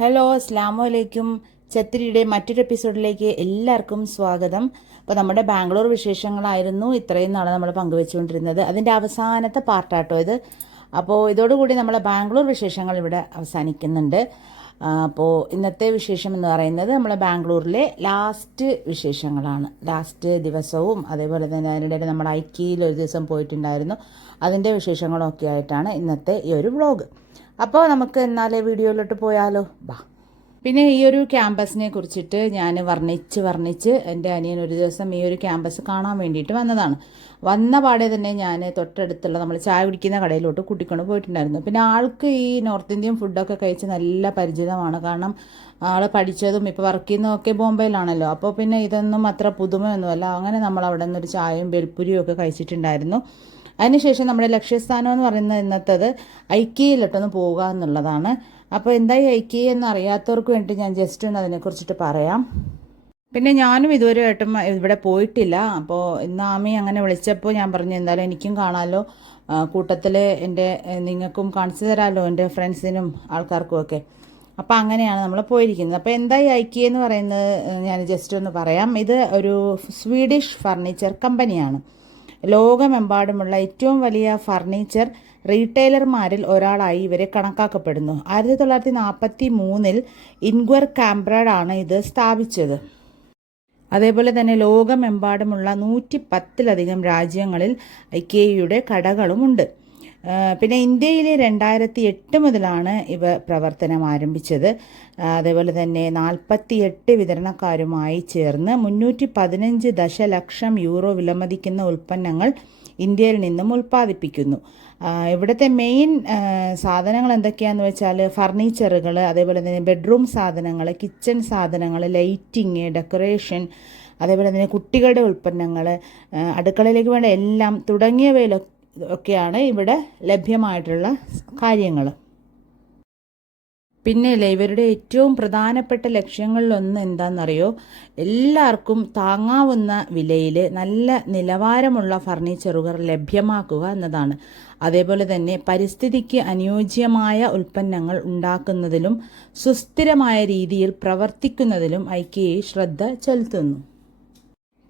Hello, അസ്സാമു അലൈക്കും. ചത്തിരിയുടെ മറ്റൊരു എപ്പിസോഡിലേക്ക് എല്ലാവർക്കും സ്വാഗതം. അപ്പോൾ നമ്മുടെ ബാംഗ്ലൂർ വിശേഷങ്ങളായിരുന്നു ഇത്രയും നാളെ നമ്മൾ പങ്കുവെച്ചുകൊണ്ടിരുന്നത്. അതിൻ്റെ അവസാനത്തെ പാർട്ടാട്ടോ ഇത്. അപ്പോൾ ഇതോടുകൂടി നമ്മളെ ബാംഗ്ലൂർ വിശേഷങ്ങൾ ഇവിടെ അവസാനിക്കുന്നുണ്ട്. അപ്പോൾ ഇന്നത്തെ വിശേഷം എന്ന് പറയുന്നത് നമ്മളെ ബാംഗ്ലൂരിലെ ലാസ്റ്റ് വിശേഷങ്ങളാണ്. ലാസ്റ്റ് ദിവസവും അതേപോലെ തന്നെ അതിനിടയിൽ നമ്മൾ ഐക്കിയിൽ ഒരു ദിവസം പോയിട്ടുണ്ടായിരുന്നു. അതിൻ്റെ വിശേഷങ്ങളൊക്കെ ആയിട്ടാണ് ഇന്നത്തെ ഈ ഒരു വ്ളോഗ്. അപ്പോൾ നമുക്ക് എന്നാലേ വീഡിയോയിലോട്ട് പോയാലോ. ബാ. പിന്നെ ഈ ഒരു ക്യാമ്പസിനെ കുറിച്ചിട്ട് ഞാൻ വർണ്ണിച്ച് എൻ്റെ അനിയൻ ഒരു ദിവസം ഈ ഒരു ക്യാമ്പസ് കാണാൻ വേണ്ടിയിട്ട് വന്നതാണ്. വന്ന പാടെ തന്നെ ഞാൻ തൊട്ടടുത്തുള്ള നമ്മൾ ചായ കുടിക്കുന്ന കടയിലോട്ട് കൂട്ടിക്കൊണ്ട് പോയിട്ടുണ്ടായിരുന്നു. പിന്നെ ആൾക്ക് ഈ നോർത്ത് ഇന്ത്യൻ ഫുഡൊക്കെ കഴിച്ച് നല്ല പരിചിതമാണ്. കാരണം ആൾ പഠിച്ചതും ഇപ്പോൾ വർക്ക് ചെയ്യുന്നതൊക്കെ ബോംബെയിലാണല്ലോ. അപ്പോൾ പിന്നെ ഇതൊന്നും അത്ര പുതുമയൊന്നുമല്ല. അങ്ങനെ നമ്മൾ അവിടെ നിന്നൊരു ചായയും ബെൽപ്പുരിയും ഒക്കെ കഴിച്ചിട്ടുണ്ടായിരുന്നു. അതിനുശേഷം നമ്മുടെ ലക്ഷ്യസ്ഥാനം എന്ന് പറയുന്നത് ഇന്നത്തേത് ഐക്കിയയിലോട്ടൊന്ന് പോവുക എന്നുള്ളതാണ്. അപ്പോൾ എന്തായി ഐക്കിയ എന്ന് അറിയാത്തവർക്ക് വേണ്ടി ഞാൻ ജസ്റ്റ് ഒന്ന് അതിനെക്കുറിച്ചിട്ട് പറയാം. പിന്നെ ഞാനും ഇതുവരെയായിട്ടും ഇവിടെ പോയിട്ടില്ല. അപ്പോൾ ഇന്ന് ആമി അങ്ങനെ വിളിച്ചപ്പോൾ ഞാൻ പറഞ്ഞു എന്തായാലും എനിക്കും കാണാമല്ലോ, കൂട്ടത്തിൽ നിങ്ങൾക്കും കാണിച്ചു തരാമല്ലോ, എൻ്റെ ഫ്രണ്ട്സിനും ആൾക്കാർക്കും ഒക്കെ. അപ്പോൾ അങ്ങനെയാണ് നമ്മൾ പോയിരിക്കുന്നത്. അപ്പോൾ എന്തായി ഐക്കിയ എന്ന് പറയുന്നത് ഞാൻ ജസ്റ്റ് ഒന്ന് പറയാം. ഇത് ഒരു സ്വീഡിഷ് ഫർണിച്ചർ കമ്പനിയാണ്. ലോകമെമ്പാടുമുള്ള ഏറ്റവും വലിയ ഫർണിച്ചർ റീറ്റെയിലർമാരിൽ ഒരാളായി ഇവരെ കണക്കാക്കപ്പെടുന്നു. 1943 ഇൻഗ്വർ കാംബ്രഡാണ് ഇത് സ്ഥാപിച്ചത്. അതേപോലെ തന്നെ ലോകമെമ്പാടുമുള്ള 110ലധികം രാജ്യങ്ങളിൽ ഐക്കിയയുടെ കടകളുമുണ്ട്. പിന്നെ ഇന്ത്യയിൽ 2008 മുതലാണ് ഇവ പ്രവർത്തനം ആരംഭിച്ചത്. അതേപോലെ തന്നെ 48 വിതരണക്കാരുമായി ചേർന്ന് 315 ദശലക്ഷം യൂറോ വിലമതിക്കുന്ന ഉൽപ്പന്നങ്ങൾ ഇന്ത്യയിൽ നിന്നും ഉൽപ്പാദിപ്പിക്കുന്നു. ഇവിടുത്തെ മെയിൻ സാധനങ്ങൾ എന്തൊക്കെയാണെന്ന് വെച്ചാൽ ഫർണിച്ചറുകൾ, അതേപോലെ തന്നെ ബെഡ്റൂം സാധനങ്ങൾ, കിച്ചൺ സാധനങ്ങൾ, ലൈറ്റിങ്, ഡെക്കറേഷൻ, അതേപോലെ തന്നെ കുട്ടികളുടെ ഉൽപ്പന്നങ്ങൾ, അടുക്കളയിലേക്ക് വേണ്ട എല്ലാം തുടങ്ങിയവയിലൊക്കെയാണ് ഇവിടെ ലഭ്യമായിട്ടുള്ള കാര്യങ്ങൾ. പിന്നെയല്ലേ ഇവരുടെ ഏറ്റവും പ്രധാനപ്പെട്ട ലക്ഷ്യങ്ങളിലൊന്ന് എന്താണെന്നറിയോ? എല്ലാവർക്കും താങ്ങാവുന്ന വിലയിൽ നല്ല നിലവാരമുള്ള ഫർണിച്ചറുകൾ ലഭ്യമാക്കുക എന്നതാണ്. അതേപോലെ തന്നെ പരിസ്ഥിതിക്ക് അനുയോജ്യമായ ഉൽപ്പന്നങ്ങൾ ഉണ്ടാക്കുന്നതിലും സുസ്ഥിരമായ രീതിയിൽ പ്രവർത്തിക്കുന്നതിലും ഐക്കിയ ശ്രദ്ധ ചെലുത്തുന്നു.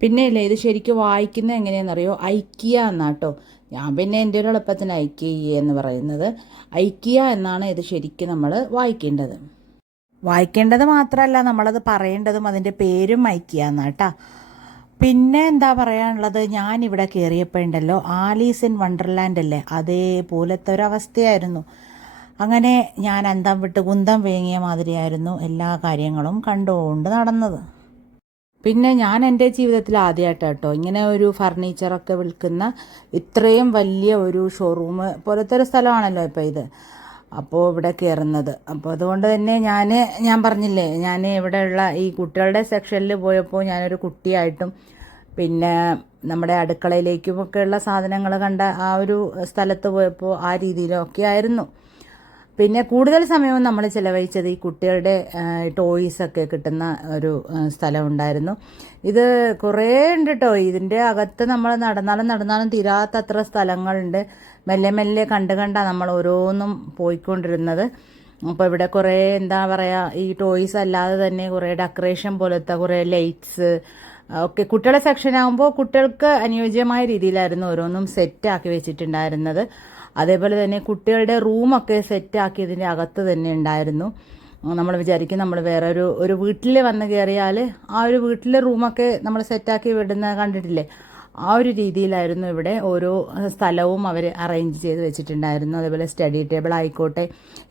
പിന്നെയല്ലേ ഇത് ശരിക്കും വായിക്കുന്നത് എങ്ങനെയാണെന്നറിയോ? ഐക്കിയ എന്നാട്ടോ. ഞാൻ പിന്നെ എൻ്റെ ഒരു എളുപ്പത്തിന് ഐക്കിയ എന്ന് പറയുന്നത്. ഐക്കിയ എന്നാണ് ഇത് ശരിക്കും നമ്മൾ വായിക്കേണ്ടത് മാത്രമല്ല നമ്മളത് പറയേണ്ടതും. അതിൻ്റെ പേരും ഐക്കിയ എന്നാട്ടാ. പിന്നെ എന്താ പറയാനുള്ളത്, ഞാനിവിടെ കയറിയപ്പോൾ ഉണ്ടല്ലോ ആലീസ് ഇൻ വണ്ടർലാൻഡ് അല്ലേ, അതേപോലത്തെ ഒരവസ്ഥയായിരുന്നു. അങ്ങനെ ഞാൻ അന്തം വിട്ട് കുന്തം വേങ്ങിയ മാതിരിയായിരുന്നു എല്ലാ കാര്യങ്ങളും കണ്ടുകൊണ്ട് നടന്നത്. പിന്നെ ഞാൻ എൻ്റെ ജീവിതത്തിൽ ആദ്യമായിട്ടോ ഇങ്ങനെ ഒരു ഫർണിച്ചറൊക്കെ വിൽക്കുന്ന ഇത്രയും വലിയ ഒരു ഷോറൂം പോലത്തെ ഒരു സ്ഥലമാണല്ലോ ഇപ്പോൾ ഇത്. അപ്പോൾ ഇവിടെ കയറുന്നത്. അപ്പോൾ അതുകൊണ്ട് തന്നെ ഞാൻ പറഞ്ഞില്ലേ, ഞാൻ ഇവിടെയുള്ള ഈ കുട്ടികളുടെ സെക്ഷനിൽ പോയപ്പോൾ ഞാനൊരു കുട്ടിയായിട്ടും പിന്നെ നമ്മുടെ അടുക്കളയിലേക്കുമൊക്കെയുള്ള സാധനങ്ങൾ കണ്ട ആ ഒരു സ്ഥലത്ത് പോയപ്പോൾ ആ രീതിയിലൊക്കെ ആയിരുന്നു. പിന്നെ കൂടുതൽ സമയവും നമ്മൾ ചിലവഴിച്ചത് ഈ കുട്ടികളുടെ ടോയ്സൊക്കെ കിട്ടുന്ന ഒരു സ്ഥലം ഉണ്ടായിരുന്നു. ഇത് കുറേ ഉണ്ട് കേട്ടോ. ഇതിൻ്റെ അകത്ത് നമ്മൾ നടന്നാലും തീരാത്തത്ര സ്ഥലങ്ങളുണ്ട്. മെല്ലെ മെല്ലെ കണ്ടാണ് നമ്മൾ ഓരോന്നും പോയിക്കൊണ്ടിരുന്നത്. അപ്പോൾ ഇവിടെ കുറേ എന്താ പറയുക, ഈ ടോയ്സ് അല്ലാതെ തന്നെ കുറേ ഡെക്കറേഷൻ പോലത്തെ കുറേ ലൈറ്റ്സ് ഒക്കെ. കുട്ടികളുടെ സെക്ഷനാകുമ്പോൾ കുട്ടികൾക്ക് അനുയോജ്യമായ രീതിയിലായിരുന്നു ഓരോന്നും സെറ്റാക്കി വെച്ചിട്ടുണ്ടായിരുന്നത്. അതേപോലെ തന്നെ കുട്ടികളുടെ റൂമൊക്കെ സെറ്റാക്കിയതിൻ്റെ അകത്ത് തന്നെ ഉണ്ടായിരുന്നു. നമ്മൾ വിചാരിക്കും നമ്മൾ വേറെ ഒരു വീട്ടിൽ വന്ന് കയറിയാൽ ആ ഒരു വീട്ടിലെ റൂമൊക്കെ നമ്മൾ സെറ്റാക്കി വിടുന്ന കണ്ടിട്ടില്ലേ, ആ ഒരു രീതിയിലായിരുന്നു ഇവിടെ ഓരോ സ്ഥലവും അവർ അറേഞ്ച് ചെയ്ത് വെച്ചിട്ടുണ്ടായിരുന്നു. അതേപോലെ സ്റ്റഡി ടേബിൾ ആയിക്കോട്ടെ.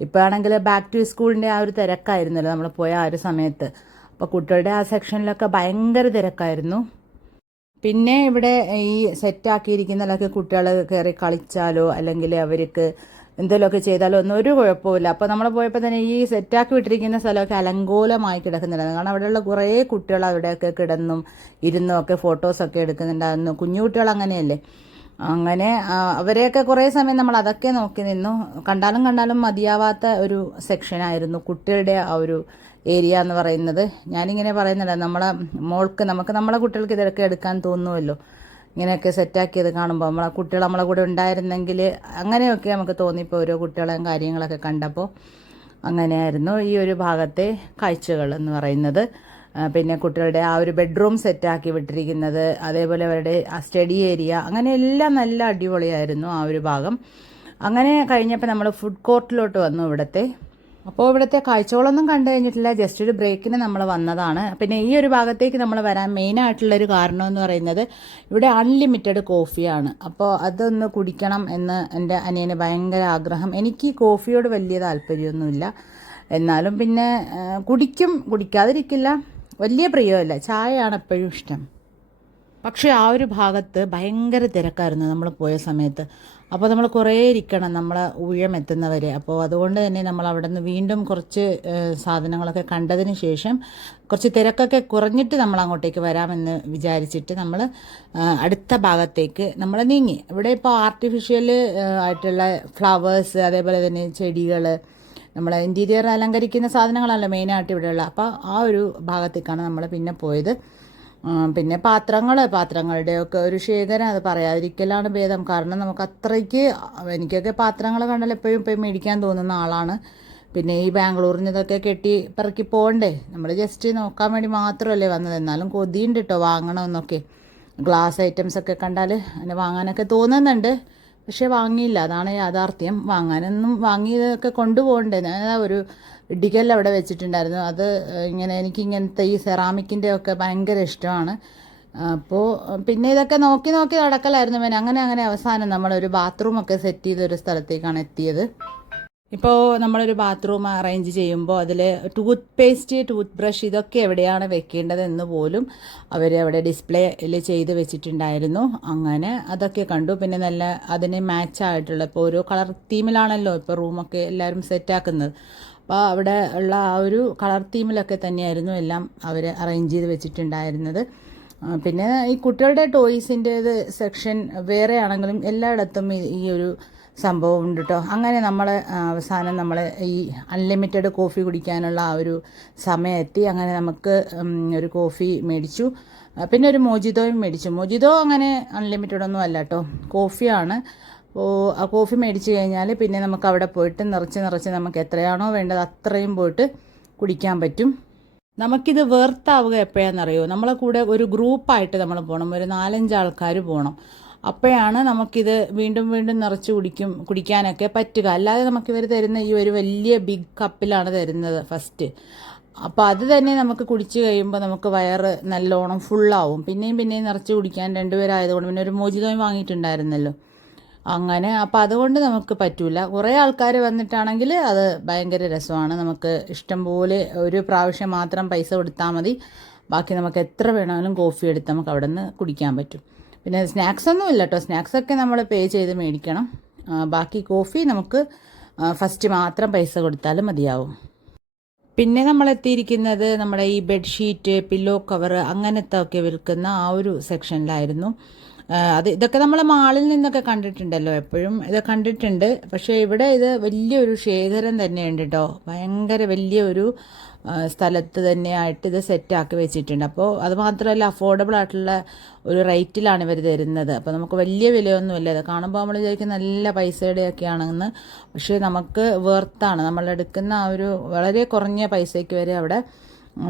ഇപ്പോൾ ആണെങ്കിൽ ബാക്ക് ടു സ്കൂളിൻ്റെ ആ ഒരു തിരക്കായിരുന്നല്ലോ നമ്മൾ പോയ ആ ഒരു സമയത്ത്. അപ്പോൾ കുട്ടികളുടെ ആ സെക്ഷനിലൊക്കെ ഭയങ്കര തിരക്കായിരുന്നു. പിന്നെ ഇവിടെ ഈ സെറ്റാക്കിയിരിക്കുന്നതിലൊക്കെ കുട്ടികൾ കയറി കളിച്ചാലോ അല്ലെങ്കിൽ അവർക്ക് എന്തെങ്കിലുമൊക്കെ ചെയ്താലോ ഒന്നും ഒരു കുഴപ്പമില്ല. അപ്പോൾ നമ്മൾ പോയപ്പോൾ തന്നെ ഈ സെറ്റാക്കി വിട്ടിരിക്കുന്ന സ്ഥലമൊക്കെ അലങ്കോലമായി കിടക്കുന്നുണ്ടായിരുന്നു. കാരണം അവിടെയുള്ള കുറേ കുട്ടികൾ അവിടെയൊക്കെ കിടന്നും ഇരുന്നും ഒക്കെ ഫോട്ടോസൊക്കെ എടുക്കുന്നുണ്ടായിരുന്നു. കുഞ്ഞു കുട്ടികൾ അങ്ങനെയല്ലേ. അങ്ങനെ അവരെയൊക്കെ കുറേ സമയം നമ്മൾ അതൊക്കെ നോക്കി നിന്നു. കണ്ടാലും മതിയാവാത്ത ഒരു സെക്ഷനായിരുന്നു കുട്ടികളുടെ ആ ഒരു ഏരിയ എന്ന് പറയുന്നത്. ഞാനിങ്ങനെ പറയുന്നില്ല, നമുക്ക് നമ്മളെ കുട്ടികൾക്ക് ഇതൊക്കെ എടുക്കാൻ തോന്നുമല്ലോ. ഇങ്ങനെയൊക്കെ സെറ്റാക്കിയത് കാണുമ്പോൾ നമ്മളെ കൂടെ ഉണ്ടായിരുന്നെങ്കിൽ അങ്ങനെയൊക്കെ നമുക്ക് തോന്നിപ്പോൾ ഓരോ കുട്ടികളെയും കാര്യങ്ങളൊക്കെ കണ്ടപ്പോൾ. അങ്ങനെയായിരുന്നു ഈ ഒരു ഭാഗത്തെ കാഴ്ചകൾ എന്ന് പറയുന്നത്. പിന്നെ കുട്ടികളുടെ ആ ഒരു ബെഡ്റൂം സെറ്റാക്കി വിട്ടിരിക്കുന്നത്, അതേപോലെ അവരുടെ സ്റ്റഡി ഏരിയ, അങ്ങനെ എല്ലാം നല്ല അടിപൊളിയായിരുന്നു ആ ഒരു ഭാഗം. അങ്ങനെ കഴിഞ്ഞപ്പോൾ നമ്മൾ ഫുഡ് കോർട്ടിലോട്ട് വന്നു ഇവിടുത്തെ. അപ്പോൾ ഇവിടുത്തെ കാഴ്ചകളൊന്നും കണ്ടു കഴിഞ്ഞിട്ടില്ല, ജസ്റ്റ് ഒരു ബ്രേക്കിന് നമ്മൾ വന്നതാണ്. പിന്നെ ഈ ഒരു ഭാഗത്തേക്ക് നമ്മൾ വരാൻ മെയിനായിട്ടുള്ളൊരു കാരണം എന്ന് പറയുന്നത് ഇവിടെ അൺലിമിറ്റഡ് കോഫിയാണ്. അപ്പോൾ അതൊന്ന് കുടിക്കണം എന്ന് എൻ്റെ അനിയന് ഭയങ്കര ആഗ്രഹം. എനിക്ക് കോഫിയോട് വലിയ താല്പര്യമൊന്നുമില്ല, എന്നാലും പിന്നെ കുടിക്കാതിരിക്കില്ല, വലിയ പ്രിയമല്ല, ചായയാണ് എപ്പോഴും ഇഷ്ടം. പക്ഷേ ആ ഒരു ഭാഗത്ത് ഭയങ്കര തിരക്കായിരുന്നു നമ്മൾ പോയ സമയത്ത്. അപ്പോൾ നമ്മൾ കുറേ ഇരിക്കണം നമ്മൾ ഊഴം എത്തുന്നവരെ. അപ്പോൾ അതുകൊണ്ട് തന്നെ നമ്മൾ അവിടെ നിന്ന് വീണ്ടും കുറച്ച് സാധനങ്ങളൊക്കെ കണ്ടതിന് ശേഷം കുറച്ച് തിരക്കൊക്കെ കുറഞ്ഞിട്ട് നമ്മൾ അങ്ങോട്ടേക്ക് വരാമെന്ന് വിചാരിച്ചിട്ട് നമ്മൾ അടുത്ത ഭാഗത്തേക്ക് നമ്മൾ നീങ്ങി. ഇവിടെ ഇപ്പോൾ ആർട്ടിഫിഷ്യൽ ആയിട്ടുള്ള ഫ്ലവേഴ്സ്, അതേപോലെ തന്നെ ചെടികൾ, നമ്മളെ ഇൻറ്റീരിയർ അലങ്കരിക്കുന്ന സാധനങ്ങളാണല്ലോ മെയിനായിട്ട് ഇവിടെയുള്ള. അപ്പോൾ ആ ഒരു ഭാഗത്തേക്കാണ് നമ്മൾ പിന്നെ പോയത്. പിന്നെ പാത്രങ്ങളുടെയൊക്കെ ഒരു ശേഖരം, അത് പറയാതിരിക്കലാണ് ഭേദം. കാരണം നമുക്ക് അത്രയ്ക്ക്, എനിക്കൊക്കെ പാത്രങ്ങൾ കണ്ടാൽ എപ്പോഴും മേടിക്കാൻ തോന്നുന്ന ആളാണ്. പിന്നെ ഈ ബാംഗ്ലൂരിൽ നിന്ന് ഇതൊക്കെ കെട്ടി പിറക്കി പോകണ്ടേ, നമ്മൾ ജസ്റ്റ് നോക്കാൻ വേണ്ടി മാത്രമല്ലേ വന്നത്. എന്നാലും കൊതിയുണ്ട് കേട്ടോ വാങ്ങണമെന്നൊക്കെ. ഗ്ലാസ് ഐറ്റംസ് ഒക്കെ കണ്ടാൽ അങ്ങനെ വാങ്ങാനൊക്കെ തോന്നുന്നുണ്ട്, പക്ഷേ വാങ്ങിയില്ല, അതാണ് യാഥാർത്ഥ്യം. വാങ്ങിയതൊക്കെ കൊണ്ടുപോകണ്ടേ. ഞാൻ ഒരു ഇടികല്ല് അവിടെ വെച്ചിട്ടുണ്ടായിരുന്നു, അത് എനിക്കിങ്ങനത്തെ ഈ സെറാമിക്കിൻ്റെ ഒക്കെ ഭയങ്കര ഇഷ്ടമാണ്. അപ്പോൾ പിന്നെ ഇതൊക്കെ നോക്കി നടക്കലായിരുന്നു. പിന്നെ അങ്ങനെ അവസാനം നമ്മളൊരു ബാത്റൂമൊക്കെ സെറ്റ് ചെയ്തൊരു സ്ഥലത്തേക്കാണ് എത്തിയത്. ഇപ്പോൾ നമ്മളൊരു ബാത്റൂം അറേഞ്ച് ചെയ്യുമ്പോൾ അതിൽ ടൂത്ത് പേസ്റ്റ്, ടൂത്ത് ബ്രഷ് ഇതൊക്കെ എവിടെയാണ് വെക്കേണ്ടതെന്ന് പോലും അവർ അവിടെ ഡിസ്പ്ലേയിൽ ചെയ്ത് വെച്ചിട്ടുണ്ടായിരുന്നു. അങ്ങനെ അതൊക്കെ കണ്ടു. പിന്നെ നല്ല അതിന് മാച്ചായിട്ടുള്ള, ഇപ്പോൾ ഓരോ കളർ തീമിലാണല്ലോ ഇപ്പോൾ റൂമൊക്കെ എല്ലാവരും സെറ്റാക്കുന്നത്. അപ്പോൾ അവിടെ ഉള്ള ആ ഒരു കളർ തീമിലൊക്കെ തന്നെയായിരുന്നു എല്ലാം അവർ അറേഞ്ച് ചെയ്ത് വെച്ചിട്ടുണ്ടായിരുന്നത്. പിന്നെ ഈ കുട്ടികളുടെ ടോയ്സിൻ്റേത് സെക്ഷൻ വേറെ ആണെങ്കിലും എല്ലായിടത്തും ഈ ഒരു സംഭവം ഉണ്ട് കേട്ടോ. അങ്ങനെ നമ്മൾ അവസാനം നമ്മൾ ഈ അൺലിമിറ്റഡ് കോഫി കുടിക്കാനുള്ള ആ ഒരു സമയം എത്തി. അങ്ങനെ നമുക്ക് ഒരു കോഫി മേടിച്ചു, പിന്നെ ഒരു മോജിതോയും മേടിച്ചു. മോജിതോ അങ്ങനെ അൺലിമിറ്റഡ് ഒന്നും അല്ല കേട്ടോ, കോഫിയാണ്. അപ്പോൾ ആ കോഫി മേടിച്ച് കഴിഞ്ഞാൽ പിന്നെ നമുക്ക് അവിടെ പോയിട്ട് നിറച്ച് നമുക്ക് എത്രയാണോ വേണ്ടത് അത്രയും പോയിട്ട് കുടിക്കാൻ പറ്റും. നമുക്കിത് വേർത്താവുക എപ്പോഴാണെന്നറിയോ, നമ്മളെ കൂടെ ഒരു ഗ്രൂപ്പായിട്ട് നമ്മൾ പോകണം, ഒരു 4-5 ആൾക്കാർ പോകണം. അപ്പോഴാണ് നമുക്കിത് വീണ്ടും നിറച്ച് കുടിക്കാനൊക്കെ പറ്റുക. അല്ലാതെ നമുക്കിവർ തരുന്ന ഈ ഒരു വലിയ ബിഗ് കപ്പിലാണ് തരുന്നത് ഫസ്റ്റ്. അപ്പോൾ അത് തന്നെ നമുക്ക് കുടിച്ച് കഴിയുമ്പോൾ നമുക്ക് വയറ് നല്ലോണം ഫുള്ളാവും. പിന്നെയും നിറച്ച് കുടിക്കാൻ 2 പേരായതുകൊണ്ട്, പിന്നെ ഒരു മോജിതോയും വാങ്ങിയിട്ടുണ്ടായിരുന്നല്ലോ അങ്ങനെ. അപ്പോൾ അതുകൊണ്ട് നമുക്ക് പറ്റൂല. കുറേ ആൾക്കാർ വന്നിട്ടാണെങ്കിൽ അത് ഭയങ്കര രസമാണ്. നമുക്ക് ഇഷ്ടം പോലെ ഒരു പ്രാവശ്യം മാത്രം പൈസ കൊടുത്താൽ മതി, ബാക്കി നമുക്ക് എത്ര വേണമെങ്കിലും കോഫി എടുത്ത് നമുക്ക് അവിടെ നിന്ന് കുടിക്കാൻ പറ്റും. പിന്നെ സ്നാക്സ് ഒന്നും ഇല്ല കേട്ടോ, സ്നാക്സൊക്കെ നമ്മൾ പേ ചെയ്ത് മേടിക്കണം. ബാക്കി കോഫി നമുക്ക് ഫസ്റ്റ് മാത്രം പൈസ കൊടുത്താലും മതിയാവും. പിന്നെ നമ്മൾ എത്തിയിരിക്കുന്നത് നമ്മുടെ ഈ ബെഡ്ഷീറ്റ്, പില്ലോ കവർ അങ്ങനത്തെ ഒക്കെ വിൽക്കുന്ന ആ ഒരു സെക്ഷനിലായിരുന്നു. ഇതൊക്കെ നമ്മൾ മാളിൽ നിന്നൊക്കെ കണ്ടിട്ടുണ്ടല്ലോ, എപ്പോഴും ഇത് കണ്ടിട്ടുണ്ട്. പക്ഷേ ഇവിടെ ഇത് വലിയൊരു ശേഖരം തന്നെയുണ്ട് കേട്ടോ, ഭയങ്കര വലിയൊരു സ്ഥലത്ത് തന്നെയായിട്ട് ഇത് സെറ്റാക്കി വെച്ചിട്ടുണ്ട്. അപ്പോൾ അത് മാത്രമല്ല അഫോർഡബിൾ ആയിട്ടുള്ള ഒരു റേറ്റിലാണ് ഇവർ തരുന്നത്. അപ്പോൾ നമുക്ക് വലിയ വിലയൊന്നുമില്ല. ഇത് കാണുമ്പോൾ നമ്മൾ വിചാരിക്കും നല്ല പൈസയുടെയൊക്കെ ആണെന്ന്, പക്ഷേ നമുക്ക് വേർത്താണ്. നമ്മളെടുക്കുന്ന ആ ഒരു വളരെ കുറഞ്ഞ പൈസയ്ക്ക് വരെ അവിടെ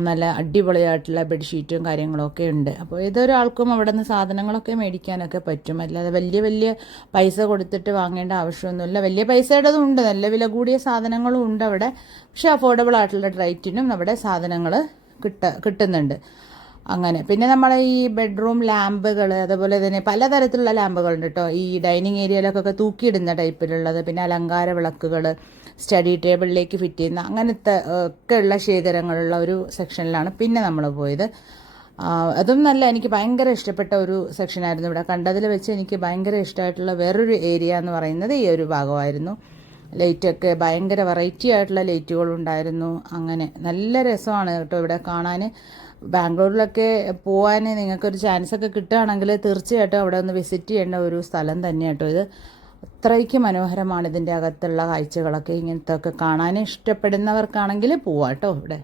നല്ല അടിപൊളിയായിട്ടുള്ള ബെഡ്ഷീറ്റും കാര്യങ്ങളൊക്കെ ഉണ്ട്. അപ്പോൾ ഏതൊരാൾക്കും അവിടെ നിന്ന് സാധനങ്ങളൊക്കെ മേടിക്കാനൊക്കെ പറ്റും. അല്ലാതെ വലിയ പൈസ കൊടുത്തിട്ട് വാങ്ങേണ്ട ആവശ്യമൊന്നുമില്ല. വലിയ പൈസയുടേതും ഉണ്ട്, നല്ല വില കൂടിയ സാധനങ്ങളും ഉണ്ട് അവിടെ. പക്ഷേ അഫോർഡബിൾ ആയിട്ടുള്ള റേറ്റിനും അവിടെ സാധനങ്ങൾ കിട്ടുന്നുണ്ട്. അങ്ങനെ പിന്നെ നമ്മളെ ഈ ബെഡ്റൂം ലാമ്പുകൾ, അതുപോലെ തന്നെ പലതരത്തിലുള്ള ലാമ്പുകളുണ്ട് കേട്ടോ. ഈ ഡൈനിങ് ഏരിയയിലൊക്കെ തൂക്കിയിടുന്ന ടൈപ്പിലുള്ളത്, പിന്നെ അലങ്കാര വിളക്കുകൾ, സ്റ്റഡി ടേബിളിലേക്ക് ഫിറ്റ് ചെയ്യുന്ന അങ്ങനത്തെ ഒക്കെ ഉള്ള ശേഖരങ്ങളുള്ള ഒരു സെക്ഷനിലാണ് പിന്നെ നമ്മൾ പോയത്. അതും എനിക്ക് ഭയങ്കര ഇഷ്ടപ്പെട്ട ഒരു സെക്ഷനായിരുന്നു. ഇവിടെ കണ്ടതിൽ വെച്ച് എനിക്ക് ഭയങ്കര ഇഷ്ടമായിട്ടുള്ള വേറൊരു ഏരിയ എന്ന് പറയുന്നത് ഈ ഒരു ഭാഗമായിരുന്നു. ലൈറ്റൊക്കെ ഭയങ്കര വെറൈറ്റി ആയിട്ടുള്ള ലൈറ്റുകളുണ്ടായിരുന്നു. അങ്ങനെ നല്ല രസമാണ് കേട്ടോ ഇവിടെ കാണാൻ. ബാംഗ്ലൂരിലൊക്കെ പോകാൻ നിങ്ങൾക്കൊരു ചാൻസൊക്കെ കിട്ടുകയാണെങ്കിൽ തീർച്ചയായിട്ടും അവിടെ ഒന്ന് വിസിറ്റ് ചെയ്യേണ്ട ഒരു സ്ഥലം തന്നെ കേട്ടോ ഇത്. അത്രയ്ക്ക് മനോഹരമാണ് ഇതിൻ്റെ അകത്തുള്ള കാഴ്ചകളൊക്കെ. ഇങ്ങനത്തെ ഒക്കെ കാണാൻ ഇഷ്ടപ്പെടുന്നവർക്കാണെങ്കിൽ പോവാം കേട്ടോ ഇവിടെ.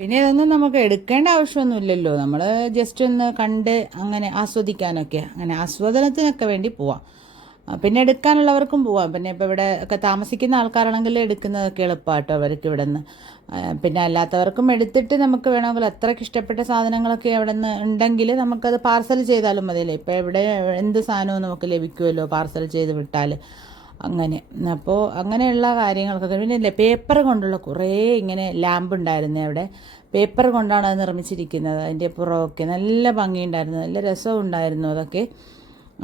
പിന്നെ ഇതൊന്നും നമുക്ക് എടുക്കേണ്ട ആവശ്യമൊന്നുമില്ലല്ലോ, നമ്മൾ ജസ്റ്റ് ഒന്ന് കണ്ട് അങ്ങനെ ആസ്വദിക്കാനൊക്കെ, അങ്ങനെ ആസ്വാദനത്തിനൊക്കെ വേണ്ടി പോവാം. പിന്നെ എടുക്കാനുള്ളവർക്കും പോവാം. പിന്നെ ഇപ്പോൾ ഇവിടെ ഒക്കെ താമസിക്കുന്ന ആൾക്കാരാണെങ്കിൽ എടുക്കുന്നതൊക്കെ എളുപ്പമാട്ടോ അവർക്ക് ഇവിടെ നിന്ന്. പിന്നെ അല്ലാത്തവർക്കും എടുത്തിട്ട് നമുക്ക് വേണമെങ്കിൽ അത്രയ്ക്ക് ഇഷ്ടപ്പെട്ട സാധനങ്ങളൊക്കെ അവിടെ നിന്ന് ഉണ്ടെങ്കിൽ നമുക്കത് പാർസൽ ചെയ്താലും മതിയല്ലേ. ഇപ്പോൾ എവിടെ എന്ത് സാധനവും നമുക്ക് ലഭിക്കുമല്ലോ പാർസൽ ചെയ്ത് വിട്ടാൽ. അങ്ങനെ അപ്പോൾ അങ്ങനെയുള്ള കാര്യങ്ങൾക്കൊക്കെ പിന്നെ പേപ്പർ കൊണ്ടുള്ള കുറേ ഇങ്ങനെ ലാമ്പ് ഉണ്ടായിരുന്നു അവിടെ. പേപ്പർ കൊണ്ടാണ് അത് നിർമ്മിച്ചിരിക്കുന്നത്. അതിൻ്റെ പുറമൊക്കെ നല്ല ഭംഗിയുണ്ടായിരുന്നു, നല്ല രസവും ഉണ്ടായിരുന്നു അതൊക്കെ.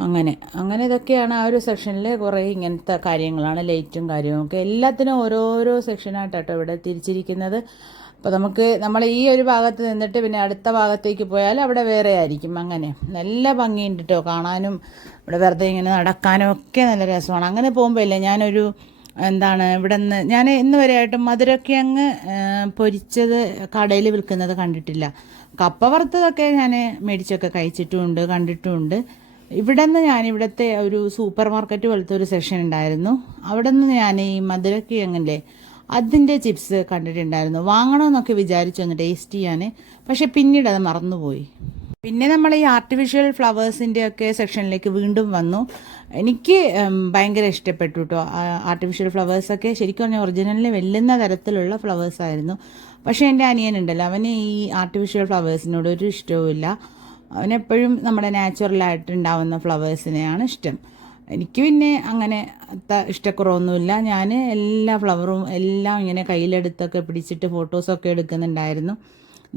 അങ്ങനെ ഇതൊക്കെയാണ് ആ ഒരു സെക്ഷനിൽ കുറേ ഇങ്ങനത്തെ കാര്യങ്ങളാണ്, ലൈറ്റും കാര്യമൊക്കെ എല്ലാത്തിനും ഓരോരോ സെക്ഷനായിട്ടാട്ടോ ഇവിടെ തിരിച്ചിരിക്കുന്നത്. അപ്പോൾ നമ്മൾ ഈ ഒരു ഭാഗത്ത് നിന്നിട്ട് പിന്നെ അടുത്ത ഭാഗത്തേക്ക് പോയാൽ അവിടെ വേറെ ആയിരിക്കും. അങ്ങനെ നല്ല ഭംഗിയുണ്ട് കേട്ടോ കാണാനും, ഇവിടെ വെറുതെ ഇങ്ങനെ നടക്കാനും ഒക്കെ നല്ല രസമാണ്. അങ്ങനെ പോകുമ്പോൾ ഇല്ലേ ഞാനൊരു ഇവിടെ നിന്ന് ഞാൻ ഇന്ന് വരെയായിട്ടും മധുരക്കിഴങ്ങ് പൊരിച്ചത് കടയിൽ വിൽക്കുന്നത് കണ്ടിട്ടില്ല. കപ്പ വറുത്തതൊക്കെ ഞാൻ മേടിച്ചൊക്കെ കഴിച്ചിട്ടുമുണ്ട്, കണ്ടിട്ടുമുണ്ട്. ഇവിടെ നിന്ന് ഇവിടുത്തെ ഒരു സൂപ്പർ മാർക്കറ്റ് പോലത്തെ ഒരു സെക്ഷൻ ഉണ്ടായിരുന്നു. അവിടെ നിന്ന് ഞാൻ ഈ മധുരക്കിഴങ്ങില്ലേ അതിൻ്റെ ചിപ്സ് കണ്ടിട്ടുണ്ടായിരുന്നു. വാങ്ങണമെന്നൊക്കെ വിചാരിച്ചു ഒന്ന് ടേസ്റ്റ് ചെയ്യാൻ, പക്ഷെ പിന്നീട് അത് മറന്നുപോയി. പിന്നെ നമ്മൾ ഈ ആർട്ടിഫിഷ്യൽ ഫ്ലവേഴ്സിൻ്റെ ഒക്കെ സെക്ഷനിലേക്ക് വീണ്ടും വന്നു. എനിക്ക് ഭയങ്കര ഇഷ്ടപ്പെട്ടു കേട്ടോ ആർട്ടിഫിഷ്യൽ ഫ്ലവേഴ്സൊക്കെ. ശരിക്കും പറഞ്ഞാൽ ഒറിജിനലിൽ വെല്ലുന്ന തരത്തിലുള്ള ഫ്ലവേഴ്സായിരുന്നു. പക്ഷേ എൻ്റെ അനിയനുണ്ടല്ലോ, അവന് ഈ ആർട്ടിഫിഷ്യൽ ഫ്ലവേഴ്സിനോട് ഒരു ഇഷ്ടവുമില്ല. അവനെപ്പോഴും നമ്മുടെ നാച്ചുറലായിട്ട് ഉണ്ടാവുന്ന ഫ്ലവേഴ്സിനെയാണ് ഇഷ്ടം. എനിക്ക് പിന്നെ അങ്ങനെ ഇഷ്ടക്കുറവൊന്നുമില്ല. ഞാൻ എല്ലാ ഫ്ലവറും എല്ലാം ഇങ്ങനെ കയ്യിലെടുത്തൊക്കെ പിടിച്ചിട്ട് ഫോട്ടോസൊക്കെ എടുക്കുന്നുണ്ടായിരുന്നു.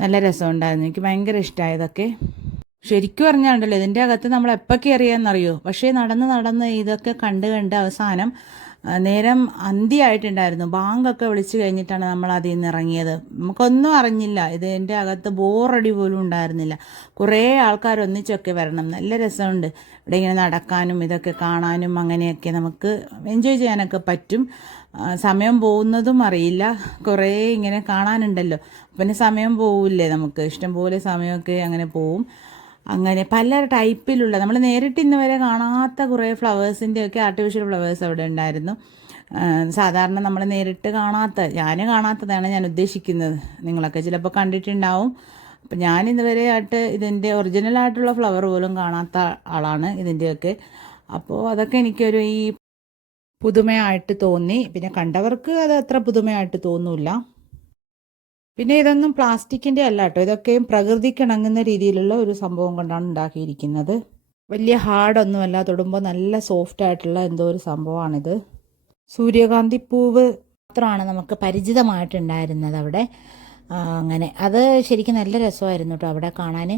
നല്ല രസമുണ്ടായിരുന്നു, എനിക്ക് ഭയങ്കര ഇഷ്ടമായതൊക്കെ. ശരിക്കും പറഞ്ഞാലുണ്ടല്ലോ ഇതിൻ്റെ അകത്ത് നമ്മൾ എപ്പോൾ കയറിയാന്നറിയോ. പക്ഷേ നടന്ന് ഇതൊക്കെ കണ്ട് അവസാനം നേരം അന്തിയായിട്ടുണ്ടായിരുന്നു. ബാങ്കൊക്കെ വിളിച്ചു കഴിഞ്ഞിട്ടാണ് നമ്മൾ അതിൽ നിന്ന് ഇറങ്ങിയത്. നമുക്കൊന്നും അറിഞ്ഞില്ല, ഇതിൻ്റെ അകത്ത് ബോറടി പോലും ഉണ്ടായിരുന്നില്ല. കുറേ ആൾക്കാർ ഒന്നിച്ചൊക്കെ വരണം, നല്ല രസമുണ്ട്. ഇവിടെ ഇങ്ങനെ നടക്കാനും ഇതൊക്കെ കാണാനും അങ്ങനെയൊക്കെ നമുക്ക് എൻജോയ് ചെയ്യാനൊക്കെ പറ്റും. സമയം പോകുന്നതും അറിയില്ല, കുറേ ഇങ്ങനെ കാണാനുണ്ടല്ലോ. പിന്നെ സമയം പോവില്ലേ, നമുക്ക് ഇഷ്ടംപോലെ സമയമൊക്കെ അങ്ങനെ പോവും. അങ്ങനെ പല ടൈപ്പിലുള്ള നമ്മൾ നേരിട്ട് ഇന്ന് വരെ കാണാത്ത കുറേ ഫ്ലവേഴ്സിൻ്റെയൊക്കെ ആർട്ടിഫിഷ്യൽ ഫ്ലവേഴ്സ് അവിടെ ഉണ്ടായിരുന്നു. സാധാരണ നമ്മൾ നേരിട്ട് ഞാൻ കാണാത്തതാണ് ഞാൻ ഉദ്ദേശിക്കുന്നത്. നിങ്ങളൊക്കെ ചിലപ്പോൾ കണ്ടിട്ടുണ്ടാവും. അപ്പം ഞാൻ ഇതുവരെ ആയിട്ട് ഇതിൻ്റെ ഒറിജിനലായിട്ടുള്ള ഫ്ലവർ പോലും കാണാത്ത ആളാണ് ഇതിൻ്റെയൊക്കെ. അപ്പോൾ അതൊക്കെ എനിക്കൊരു ഈ പുതുമയായിട്ട് തോന്നി. പിന്നെ കണ്ടവർക്ക് അത് അത്ര പുതുമയായിട്ട് തോന്നില്ല. പിന്നെ ഇതൊന്നും പ്ലാസ്റ്റിക്കിൻ്റെ അല്ല കേട്ടോ, ഇതൊക്കെയും പ്രകൃതിക്കിണങ്ങുന്ന രീതിയിലുള്ള ഒരു സംഭവം കൊണ്ടാണ് ഉണ്ടാക്കിയിരിക്കുന്നത്. വലിയ ഹാർഡൊന്നുമല്ല, തൊടുമ്പോൾ നല്ല സോഫ്റ്റ് ആയിട്ടുള്ള എന്തോ ഒരു സംഭവമാണിത്. സൂര്യകാന്തി പൂവ് മാത്രമാണ് നമുക്ക് പരിചിതമായിട്ടുണ്ടായിരുന്നത് അവിടെ. അങ്ങനെ അത് ശരിക്കും നല്ല രസമായിരുന്നു കേട്ടോ അവിടെ കാണാൻ.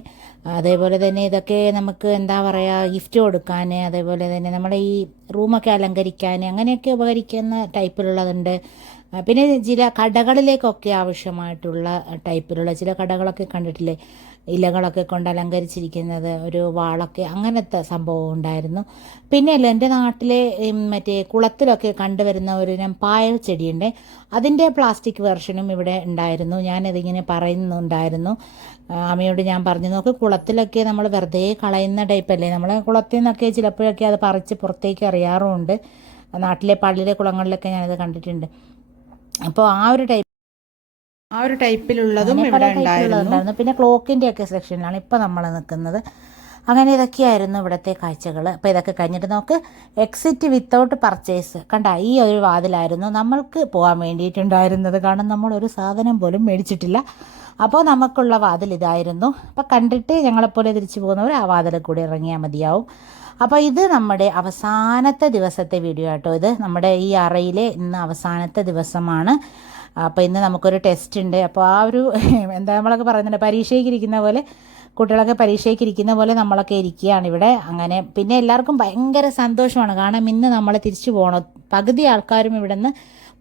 അതേപോലെ തന്നെ ഇതൊക്കെ നമുക്ക് എന്താ പറയുക, ഗിഫ്റ്റ് കൊടുക്കാൻ, അതേപോലെ തന്നെ നമ്മുടെ ഈ റൂമൊക്കെ അലങ്കരിക്കാൻ അങ്ങനെയൊക്കെ ഉപകരിക്കുന്ന ടൈപ്പിലുള്ളതുണ്ട്. പിന്നെ ചില കടകളിലേക്കൊക്കെ ആവശ്യമായിട്ടുള്ള ടൈപ്പിലുള്ള ചില കടകളൊക്കെ കണ്ടിട്ടില്ലേ, ഇലകളൊക്കെ കൊണ്ട് അലങ്കരിച്ചിരിക്കുന്നത്, ഒരു വാളൊക്കെ അങ്ങനത്തെ സംഭവം ഉണ്ടായിരുന്നു. പിന്നെയല്ല എൻ്റെ നാട്ടിലെ മറ്റേ കുളത്തിലൊക്കെ കണ്ടുവരുന്ന ഒരു പായൽ ചെടിയുണ്ട്, അതിൻ്റെ പ്ലാസ്റ്റിക് വെർഷനും ഇവിടെ ഉണ്ടായിരുന്നു. ഞാനതിങ്ങനെ പറയുന്നുണ്ടായിരുന്നു അമ്മയോട്. ഞാൻ പറഞ്ഞു നോക്ക്, കുളത്തിലൊക്കെ നമ്മൾ വെറുതെ കളയുന്ന ടൈപ്പല്ലേ, നമ്മൾ കുളത്തിൽ നിന്നൊക്കെ ചിലപ്പോഴൊക്കെ അത് പറിച്ച് പുറത്തേക്ക് അറിയാറുമുണ്ട്. നാട്ടിലെ പള്ളിയിലെ കുളങ്ങളിലൊക്കെ ഞാനത് കണ്ടിട്ടുണ്ട്. അപ്പോൾ ആ ഒരു ടൈപ്പിലുള്ളതും ഇവിടെ ഉണ്ടായിരുന്നു. പിന്നെ ക്ലോക്കിൻ്റെ ഒക്കെ സെക്ഷനിലാണ് ഇപ്പോൾ നമ്മൾ നിൽക്കുന്നത്. അങ്ങനെ ഇതൊക്കെയായിരുന്നു ഇവിടുത്തെ കാഴ്ചകൾ. അപ്പോൾ ഇതൊക്കെ കഴിഞ്ഞിട്ട് നമുക്ക് എക്സിറ്റ് വിത്തൗട്ട് പർച്ചേസ് കണ്ട ഈ ഒരു വാതിലായിരുന്നു നമ്മൾക്ക് പോകാൻ വേണ്ടിയിട്ടുണ്ടായിരുന്നത്. കാരണം നമ്മളൊരു സാധനം പോലും മേടിച്ചിട്ടില്ല. അപ്പോൾ നമുക്കുള്ള വാതിൽ ഇതായിരുന്നു. അപ്പോൾ കണ്ടിട്ട് ഞങ്ങളെപ്പോലെ തിരിച്ചു പോകുന്നവർ ആ വാതിൽ കൂടി ഇറങ്ങിയാൽ മതിയാവും. അപ്പോൾ ഇത് നമ്മുടെ അവസാനത്തെ ദിവസത്തെ വീഡിയോ ആട്ടോ. ഇത് നമ്മുടെ ഈ അറയിലെ ഇന്ന് അവസാനത്തെ ദിവസമാണ്. അപ്പോൾ ഇന്ന് നമുക്കൊരു ടെസ്റ്റ് ഉണ്ട്. അപ്പോൾ ആ ഒരു നമ്മളൊക്കെ പറയുന്നുണ്ട്, പരീക്ഷയ്ക്ക് ഇരിക്കുന്ന പോലെ, കുട്ടികളൊക്കെ പരീക്ഷയ്ക്ക് ഇരിക്കുന്ന പോലെ നമ്മളൊക്കെ ഇരിക്കുകയാണ് ഇവിടെ. അങ്ങനെ പിന്നെ എല്ലാവർക്കും ഭയങ്കര സന്തോഷമാണ്, കാരണം ഇന്ന് നമ്മൾ തിരിച്ചു പോകണം. പകുതി ആൾക്കാരും ഇവിടെ നിന്ന്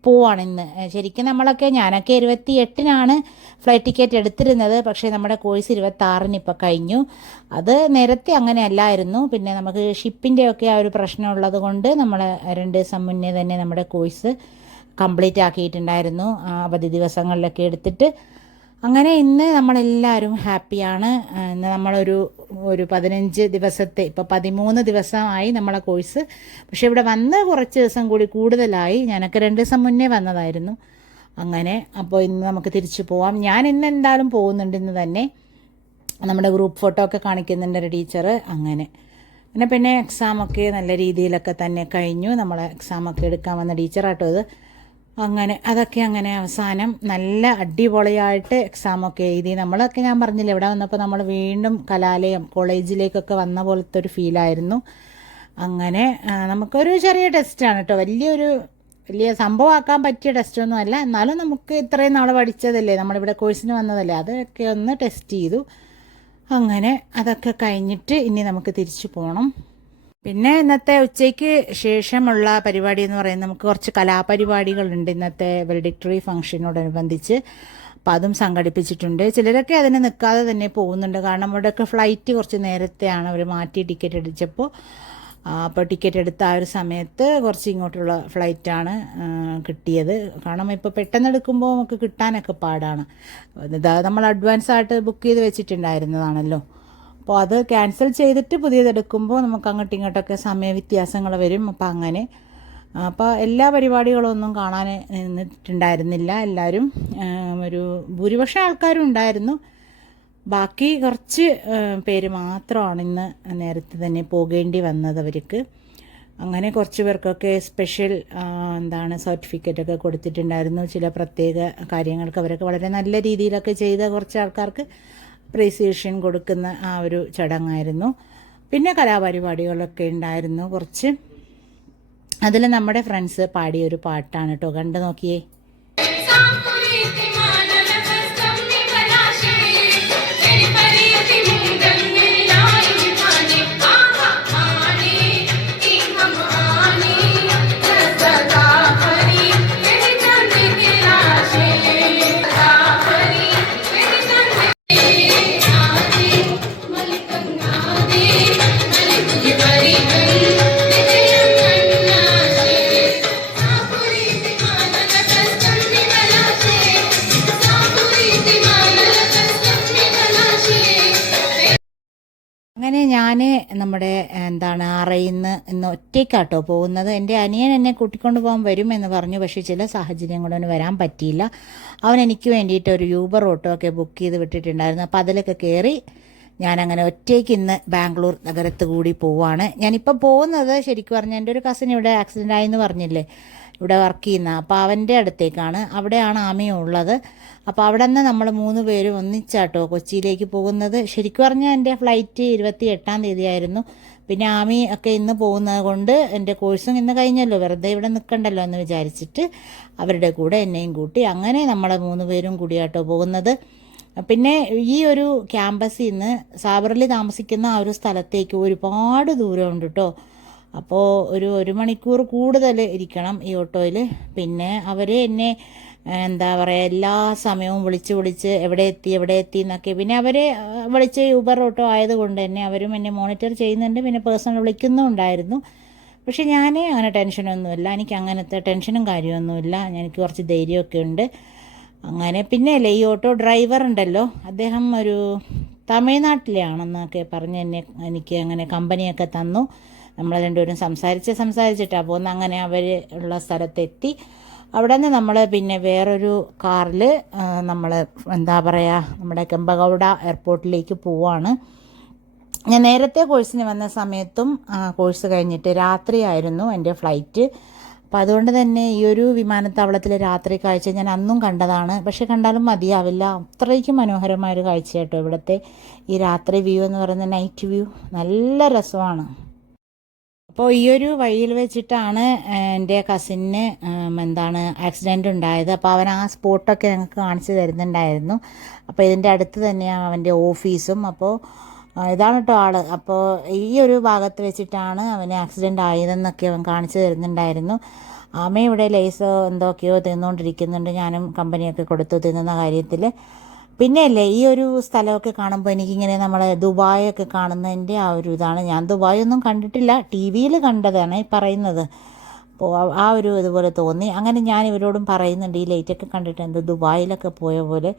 പോവാണ് ഇന്ന്. ശരിക്കും ഞാനൊക്കെ 28-നാണ് ഫ്ലൈറ്റ് ടിക്കറ്റ് എടുത്തിരുന്നത്. പക്ഷേ നമ്മുടെ കോഴ്സ് 26-ന് ഇപ്പോൾ കഴിഞ്ഞു. അത് നേരത്തെ അങ്ങനെ അല്ലായിരുന്നു. പിന്നെ നമുക്ക് ഷിപ്പിൻ്റെ ഒക്കെ ആ ഒരു പ്രശ്നമുള്ളത് കൊണ്ട് നമ്മൾ 2 ദിവസം മുന്നേ തന്നെ നമ്മുടെ കോഴ്സ് കംപ്ലീറ്റ് ആക്കിയിട്ടുണ്ടായിരുന്നു, അവധി ദിവസങ്ങളിലൊക്കെ എടുത്തിട്ട്. അങ്ങനെ ഇന്ന് നമ്മളെല്ലാവരും ഹാപ്പിയാണ്. ഇന്ന് നമ്മളൊരു 15 ദിവസത്തെ, ഇപ്പോൾ 13 ദിവസമായി നമ്മളെ കോഴ്സ്. പക്ഷേ ഇവിടെ വന്ന് കുറച്ച് ദിവസം കൂടി കൂടുതലായി. ഞാനൊക്കെ 2 ദിവസം മുന്നേ വന്നതായിരുന്നു. അങ്ങനെ അപ്പോൾ ഇന്ന് നമുക്ക് തിരിച്ചു പോവാം. ഞാൻ ഇന്ന് എന്തായാലും പോകുന്നുണ്ട്. ഇന്ന് തന്നെ നമ്മുടെ ഗ്രൂപ്പ് ഫോട്ടോ ഒക്കെ കാണിക്കുന്നുണ്ട് ഒരു ടീച്ചർ. അങ്ങനെ പിന്നെ എക്സാമൊക്കെ നല്ല രീതിയിലൊക്കെ തന്നെ കഴിഞ്ഞു. നമ്മളെ എക്സാമൊക്കെ എടുക്കാൻ വന്ന ടീച്ചറാട്ടോ ഇത്. അങ്ങനെ അതൊക്കെ അങ്ങനെ അവസാനം നല്ല അടിപൊളിയായിട്ട് എക്സാമൊക്കെ എഴുതി. നമ്മളൊക്കെ ഞാൻ പറഞ്ഞില്ല, ഇവിടെ വന്നപ്പോൾ നമ്മൾ വീണ്ടും കലാലയം കോളേജിലേക്കൊക്കെ വന്ന പോലത്തെ ഒരു ഫീലായിരുന്നു. അങ്ങനെ നമുക്കൊരു ചെറിയ ടെസ്റ്റാണ് കേട്ടോ, വലിയ സംഭവമാക്കാൻ പറ്റിയ ടെസ്റ്റൊന്നും അല്ല. എന്നാലും നമുക്ക് ഇത്രയും നാൾ പഠിച്ചതല്ലേ, നമ്മളിവിടെ കോഴ്സിന് വന്നതല്ലേ, അതൊക്കെ ഒന്ന് ടെസ്റ്റ് ചെയ്തു. അങ്ങനെ അതൊക്കെ കഴിഞ്ഞിട്ട് ഇനി നമുക്ക് തിരിച്ചു പോകണം. പിന്നെ ഇന്നത്തെ ഉച്ചയ്ക്ക് ശേഷമുള്ള പരിപാടി എന്ന് പറയുന്നത് നമുക്ക് കുറച്ച് കലാപരിപാടികളുണ്ട് ഇന്നത്തെ വെൽഡിക്ടറി ഫംഗ്ഷനോടനുബന്ധിച്ച്. അപ്പം അതും സംഘടിപ്പിച്ചിട്ടുണ്ട്. ചിലരൊക്കെ അതിന് നിൽക്കാതെ തന്നെ പോകുന്നുണ്ട്. കാരണം അവിടെയൊക്കെ ഫ്ലൈറ്റ് കുറച്ച് നേരത്തെയാണ് അവർ മാറ്റി ടിക്കറ്റ് അടിച്ചപ്പോൾ. അപ്പോൾ ടിക്കറ്റ് എടുത്ത ആ ഒരു സമയത്ത് കുറച്ച് ഇങ്ങോട്ടുള്ള ഫ്ലൈറ്റാണ് കിട്ടിയത്. കാരണം ഇപ്പോൾ പെട്ടെന്ന് എടുക്കുമ്പോൾ നമുക്ക് കിട്ടാനൊക്കെ പാടാണ്. നമ്മൾ അഡ്വാൻസ് ആയിട്ട് ബുക്ക് ചെയ്ത് വെച്ചിട്ടുണ്ടായിരുന്നതാണല്ലോ. അപ്പോൾ അത് ക്യാൻസൽ ചെയ്തിട്ട് പുതിയതെടുക്കുമ്പോൾ നമുക്ക് അങ്ങോട്ടും ഇങ്ങോട്ടൊക്കെ സമയ വ്യത്യാസങ്ങൾ വരും. അപ്പോൾ എല്ലാ പരിപാടികളൊന്നും കാണാൻ നിന്നിട്ടുണ്ടായിരുന്നില്ല. എല്ലാവരും ഒരു ഭൂരിപക്ഷം ആൾക്കാരും ഉണ്ടായിരുന്നു. ബാക്കി കുറച്ച് പേര് മാത്രമാണ് ഇന്ന് നേരത്തെ തന്നെ പോകേണ്ടി വന്നത് അവർക്ക്. അങ്ങനെ കുറച്ച് പേർക്കൊക്കെ സ്പെഷ്യൽ സർട്ടിഫിക്കറ്റൊക്കെ കൊടുത്തിട്ടുണ്ടായിരുന്നു. ചില പ്രത്യേക കാര്യങ്ങൾക്ക് അവരൊക്കെ വളരെ നല്ല രീതിയിലൊക്കെ ചെയ്ത കുറച്ച് ആൾക്കാർക്ക് അപ്രീസിയേഷൻ കൊടുക്കുന്ന ആ ഒരു ചടങ്ങായിരുന്നു. പിന്നെ കലാപരിപാടികളൊക്കെ ഉണ്ടായിരുന്നു കുറച്ച്. അതിൽ നമ്മുടെ ഫ്രണ്ട്സ് പാടിയൊരു പാട്ടാണ് കേട്ടോ, കണ്ടു നോക്കിയേ. അങ്ങനെ ഞാൻ നമ്മുടെ അറയിൽ ഇന്ന് ഒറ്റയ്ക്കാട്ടോ പോകുന്നത്. എൻ്റെ അനിയൻ എന്നെ കൂട്ടിക്കൊണ്ട് പോകാൻ വരുമെന്ന് പറഞ്ഞു. പക്ഷേ ചില സാഹചര്യം കൊണ്ടൊന്നും വരാൻ പറ്റിയില്ല. അവൻ എനിക്ക് വേണ്ടിയിട്ട് ഒരു യൂബർ ഓട്ടോ ഒക്കെ ബുക്ക് ചെയ്ത് വിട്ടിട്ടുണ്ടായിരുന്നു. അപ്പോൾ അതിലൊക്കെ കയറി ഞാനങ്ങനെ ഒറ്റയ്ക്ക് ഇന്ന് ബാംഗ്ലൂർ നഗരത്ത് കൂടി പോവാണ്. ഞാനിപ്പോൾ പോകുന്നത് ശരിക്കും പറഞ്ഞാൽ എൻ്റെ ഒരു കസിൻ ഇവിടെ ആക്സിഡൻ്റ് ആയെന്ന് പറഞ്ഞില്ലേ, ഇവിടെ വർക്ക് ചെയ്യുന്ന, അപ്പോൾ അവൻ്റെ അടുത്തേക്കാണ്. അവിടെയാണ് ആമയും ഉള്ളത്. അപ്പോൾ അവിടെ നിന്ന് നമ്മൾ 3 പേരും ഒന്നിച്ചാട്ടോ കൊച്ചിയിലേക്ക് പോകുന്നത്. ശരിക്കും പറഞ്ഞാൽ എൻ്റെ ഫ്ലൈറ്റ് 28-ാം തീയതിയായിരുന്നു. പിന്നെ ആമി ഒക്കെ ഇന്ന് പോകുന്നത് കൊണ്ട് എൻ്റെ കോഴ്സും ഇന്ന് കഴിഞ്ഞല്ലോ, വെറുതെ ഇവിടെ നിൽക്കണ്ടല്ലോ എന്ന് വിചാരിച്ചിട്ട് അവരുടെ കൂടെ എന്നെയും കൂട്ടി അങ്ങനെ നമ്മൾ 3 പേരും കൂടിയാട്ടോ പോകുന്നത്. പിന്നെ ഈ ഒരു ക്യാമ്പസിൽ നിന്ന് സാബർലി താമസിക്കുന്ന ആ ഒരു സ്ഥലത്തേക്ക് ഒരുപാട് ദൂരമുണ്ട് കേട്ടോ. അപ്പോൾ ഒരു മണിക്കൂർ കൂടുതൽ ഇരിക്കണം ഈ ഓട്ടോയിൽ. പിന്നെ അവർ എന്നെ എല്ലാ സമയവും വിളിച്ച് എവിടെ എത്തി എന്നൊക്കെ. പിന്നെ അവർ വിളിച്ച് യൂബർ ഓട്ടോ ആയതുകൊണ്ട് തന്നെ അവരും എന്നെ മോണിറ്റർ ചെയ്യുന്നുണ്ട്. പിന്നെ പേഴ്സണൽ വിളിക്കുന്നുണ്ടായിരുന്നു. പക്ഷെ ഞാൻ അങ്ങനെ ടെൻഷനൊന്നുമില്ല, എനിക്ക് അങ്ങനത്തെ ടെൻഷനും കാര്യമൊന്നുമില്ല. എനിക്ക് കുറച്ച് ധൈര്യമൊക്കെ ഉണ്ട്. അങ്ങനെ പിന്നെയല്ലേ ഈ ഓട്ടോ ഡ്രൈവർ ഉണ്ടല്ലോ, അദ്ദേഹം ഒരു തമിഴ്നാട്ടിലാണെന്നൊക്കെ പറഞ്ഞ് എനിക്ക് അങ്ങനെ കമ്പനിയൊക്കെ തന്നു. നമ്മൾ രണ്ടുപേരും സംസാരിച്ചിട്ടാണ് പോകുന്നത്. അങ്ങനെ അവർ ഉള്ള സ്ഥലത്തെത്തി. അവിടെ നിന്ന് നമ്മൾ പിന്നെ വേറൊരു കാറിൽ നമ്മൾ നമ്മുടെ കെമ്പഗൗഡ എയർപോർട്ടിലേക്ക് പോവാണ്. ഞാൻ നേരത്തെ കോഴ്സിന് വന്ന സമയത്തും കോഴ്സ് കഴിഞ്ഞിട്ട് രാത്രിയായിരുന്നു എൻ്റെ ഫ്ലൈറ്റ്. അപ്പോൾ അതുകൊണ്ട് തന്നെ ഈ ഒരു വിമാനത്താവളത്തിലെ രാത്രി കാഴ്ച ഞാൻ അന്നും കണ്ടതാണ്. പക്ഷെ കണ്ടാലും മതിയാവില്ല, അത്രയ്ക്കും മനോഹരമായൊരു കാഴ്ച കേട്ടോ ഇവിടുത്തെ ഈ രാത്രി വ്യൂ എന്ന് പറയുന്ന നൈറ്റ് വ്യൂ. നല്ല രസമാണ്. അപ്പോൾ ഈ ഒരു വഴിയിൽ വെച്ചിട്ടാണ് എൻ്റെ കസിന് ആക്സിഡൻ്റ് ഉണ്ടായത്. അപ്പോൾ അവൻ ആ സ്പോട്ടൊക്കെ ഞങ്ങൾക്ക് കാണിച്ചു തരുന്നുണ്ടായിരുന്നു. അപ്പോൾ ഇതിൻ്റെ അടുത്ത് തന്നെയാണ് അവൻ്റെ ഓഫീസും. അപ്പോൾ ഇതാണ് കേട്ടോ ആൾ. അപ്പോൾ ഈ ഒരു ഭാഗത്ത് വെച്ചിട്ടാണ് അവന് ആക്സിഡൻ്റ് ആയതെന്നൊക്കെ അവൻ കാണിച്ചു തരുന്നുണ്ടായിരുന്നു. ആമ ഇവിടെ ലേസോ എന്തൊക്കെയോ തിന്നുകൊണ്ടിരിക്കുന്നുണ്ട്. ഞാനും കമ്പനിയൊക്കെ കൊടുത്തു തിന്നുന്ന കാര്യത്തിൽ. പിന്നെയല്ലേ ഈ ഒരു സ്ഥലമൊക്കെ കാണുമ്പോൾ എനിക്കിങ്ങനെ നമ്മളെ ദുബായൊക്കെ കാണുന്നതിൻ്റെ ആ ഒരു ഇതാണ്. ഞാൻ ദുബായൊന്നും കണ്ടിട്ടില്ല, ടി വിയിൽ കണ്ടതാണ് ഈ പറയുന്നത്. അപ്പോൾ ആ ഒരു ഇതുപോലെ തോന്നി. അങ്ങനെ ഞാൻ ഇവരോടും പറയുന്നുണ്ട്, ഈ ലൈറ്റൊക്കെ കണ്ടിട്ട് എന്തോ ദുബായിലൊക്കെ പോയ പോലെ.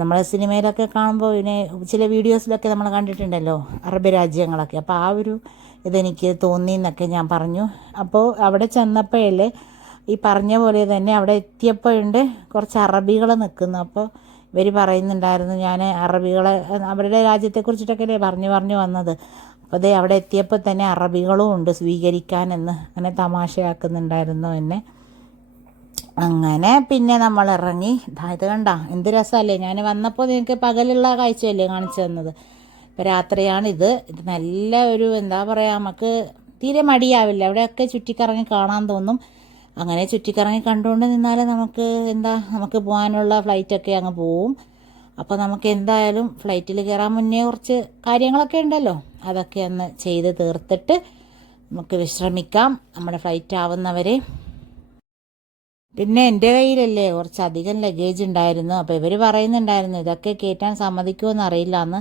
നമ്മൾ സിനിമയിലൊക്കെ കാണുമ്പോൾ പിന്നെ ചില വീഡിയോസിലൊക്കെ നമ്മൾ കണ്ടിട്ടുണ്ടല്ലോ അറബ് രാജ്യങ്ങളൊക്കെ. അപ്പോൾ ആ ഒരു ഇതെനിക്ക് തോന്നി എന്നൊക്കെ ഞാൻ പറഞ്ഞു. അപ്പോൾ അവിടെ ചെന്നപ്പോഴല്ലേ ഈ പറഞ്ഞ പോലെ തന്നെ അവിടെ എത്തിയപ്പോഴുണ്ട് കുറച്ച് അറബികൾ നിൽക്കുന്നു. അപ്പോൾ ഇവർ പറയുന്നുണ്ടായിരുന്നു, ഞാൻ അറബികളെ അവരുടെ രാജ്യത്തെക്കുറിച്ചിട്ടൊക്കെ അല്ലേ പറഞ്ഞു വന്നത്. അപ്പോൾ അതേ അവിടെ എത്തിയപ്പോൾ തന്നെ അറബികളും ഉണ്ട് സ്വീകരിക്കാനെന്ന്, അങ്ങനെ തമാശയാക്കുന്നുണ്ടായിരുന്നു എന്നെ. അങ്ങനെ പിന്നെ നമ്മൾ ഇറങ്ങി. ഇത് കണ്ട എന്ത് രസമല്ലേ, ഞാൻ വന്നപ്പോൾ നിങ്ങൾക്ക് പകലുള്ള കാഴ്ചയല്ലേ കാണിച്ചു തന്നത്. ഇപ്പോൾ രാത്രിയാണിത്. ഇത് നല്ല ഒരു എന്താ പറയുക, നമുക്ക് തീരെ മടിയാവില്ല, അവിടെയൊക്കെ ചുറ്റിക്കറങ്ങി കാണാൻ തോന്നും. അങ്ങനെ ചുറ്റിക്കറങ്ങി കണ്ടുകൊണ്ട് നിന്നാൽ നമുക്ക് പോകാനുള്ള ഫ്ലൈറ്റൊക്കെ അങ്ങ് പോവും. അപ്പോൾ നമുക്ക് എന്തായാലും ഫ്ലൈറ്റിൽ കയറാൻ മുന്നേ കുറച്ച് കാര്യങ്ങളൊക്കെ ഉണ്ടല്ലോ, അതൊക്കെ ഒന്ന് ചെയ്ത് തീർത്തിട്ട് നമുക്ക് വിശ്രമിക്കാം നമ്മുടെ ഫ്ലൈറ്റ് ആവുന്നവരെ. പിന്നെ എൻ്റെ കയ്യിലല്ലേ കുറച്ചധികം ലഗേജ് ഉണ്ടായിരുന്നു. അപ്പോൾ ഇവർ പറയുന്നുണ്ടായിരുന്നു ഇതൊക്കെ കയറ്റാൻ സമ്മതിക്കുമെന്ന് അറിയില്ല എന്ന്.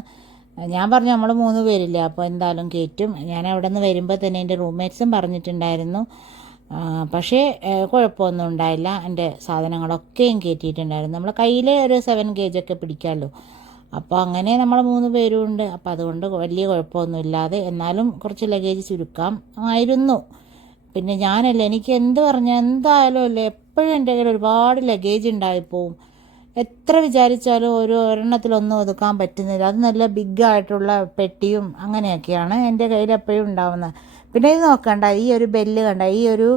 ഞാൻ പറഞ്ഞു നമ്മൾ 3 പേരില്ലേ, അപ്പോൾ എന്തായാലും കയറ്റും. ഞാൻ അവിടെ നിന്ന് വരുമ്പോൾ തന്നെ എൻ്റെ റൂംമേറ്റ്സും പറഞ്ഞിട്ടുണ്ടായിരുന്നു. പക്ഷേ കുഴപ്പമൊന്നും ഉണ്ടായില്ല, എൻ്റെ സാധനങ്ങളൊക്കെയും കയറ്റിയിട്ടുണ്ടായിരുന്നു. നമ്മളെ കയ്യിൽ ഒരു 7 kg ഒക്കെ പിടിക്കാമല്ലോ. അപ്പോൾ അങ്ങനെ നമ്മൾ 3 പേരും ഉണ്ട്. അപ്പോൾ അതുകൊണ്ട് വലിയ കുഴപ്പമൊന്നും ഇല്ലാതെ, എന്നാലും കുറച്ച് ലഗേജ് ചുരുക്കാം ആയിരുന്നു. പിന്നെ ഞാനല്ല, എനിക്ക് എന്ത് പറഞ്ഞാൽ എന്തായാലും അല്ലേ, എപ്പോഴും എൻ്റെ കയ്യിൽ ഒരുപാട് ലഗേജ് ഉണ്ടായിപ്പോവും. എത്ര വിചാരിച്ചാലും ഒരെണ്ണത്തിലൊന്നും ഒതുക്കാൻ പറ്റുന്നില്ല. അത് നല്ല ബിഗ്ഗായിട്ടുള്ള പെട്ടിയും അങ്ങനെയൊക്കെയാണ് എൻ്റെ കയ്യിൽ എപ്പോഴും ഉണ്ടാവുന്നത്. പിന്നെ ഇത് നോക്കണ്ട, ഈ ഒരു ബെല്ല് കണ്ട, ഈ ഒരു